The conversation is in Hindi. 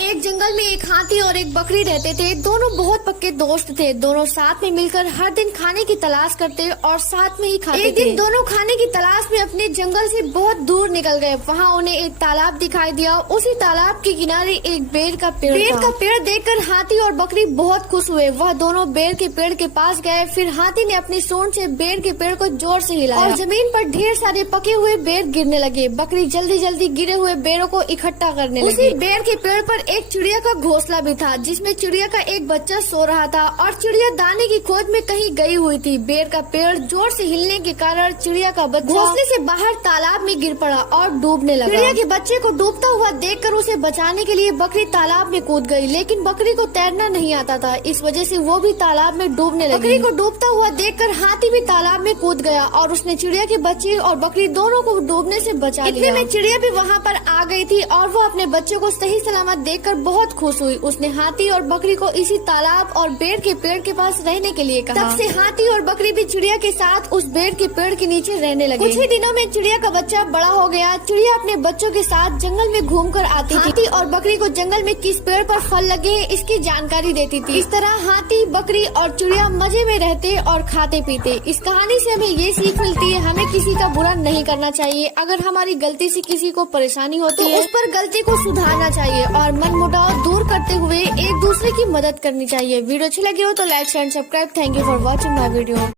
एक जंगल में एक हाथी और एक बकरी रहते थे। दोनों बहुत पक्के दोस्त थे। दोनों साथ में मिलकर हर दिन खाने की तलाश करते और साथ में ही खाते थे। एक दिन दोनों खाने की तलाश में अपने जंगल से बहुत दूर निकल गए। वहाँ उन्हें एक तालाब दिखाई दिया। उसी तालाब के किनारे एक बेर का पेड़ था। का पेड़ देखकर हाथी और बकरी बहुत खुश हुए। वह दोनों बेर के पेड़ के पास गए। फिर हाथी ने अपनी सूंड से बेर के पेड़ को जोर से हिलाया और जमीन पर ढेर सारे पके हुए बेर गिरने लगे। बकरी जल्दी जल्दी गिरे हुए बेरों को इकट्ठा करने लगी। उसी बेर के पेड़ पर एक चिड़िया का घोंसला भी था, जिसमें चिड़िया का एक बच्चा सो रहा था और चिड़िया दाने की खोज में कहीं गई हुई थी। बेर का पेड़ जोर से हिलने के कारण चिड़िया का बच्चा घोंसले से बाहर तालाब में गिर पड़ा और डूबने लगा। चिड़िया के बच्चे को डूबता हुआ देखकर उसे बचाने के लिए बकरी तालाब में कूद गई, लेकिन बकरी को तैरना नहीं आता था। इस वजह से वो भी तालाब में डूबने लगी। बकरी को डूबता हुआ देखकर हाथी भी तालाब में कूद गया और उसने चिड़िया के बच्चे और बकरी दोनों को डूबने से बचा लिया। इतने में चिड़िया भी वहाँ पर आ गई थी और वो अपने बच्चों को सही सलामत देखकर बहुत खुश हुई। उसने हाथी और बकरी को इसी तालाब और बेर के पेड़ के पास रहने के लिए कहा। तब से हाथी और बकरी भी चिड़िया के साथ उस बेर के पेड़ के नीचे रहने लगे। कुछ ही दिनों में चिड़िया का बच्चा बड़ा हो गया। चिड़िया अपने बच्चों के साथ जंगल में घूमकर आती थी। हाथी और बकरी को जंगल में किस पेड़ पर फल लगे इसकी जानकारी देती थी। इस तरह हाथी, बकरी और चिड़िया मजे में रहते और खाते पीते। इस कहानी से हमें ये सीख मिलती है, हमें किसी का बुरा नहीं करना चाहिए। अगर हमारी गलती से किसी को परेशानी होती है, उस पर गलती को सुधारना चाहिए और मनमुटाव दूर करते हुए एक दूसरे की मदद करनी चाहिए। वीडियो अच्छी लगी हो तो like, share, subscribe. Thank you for watching my video.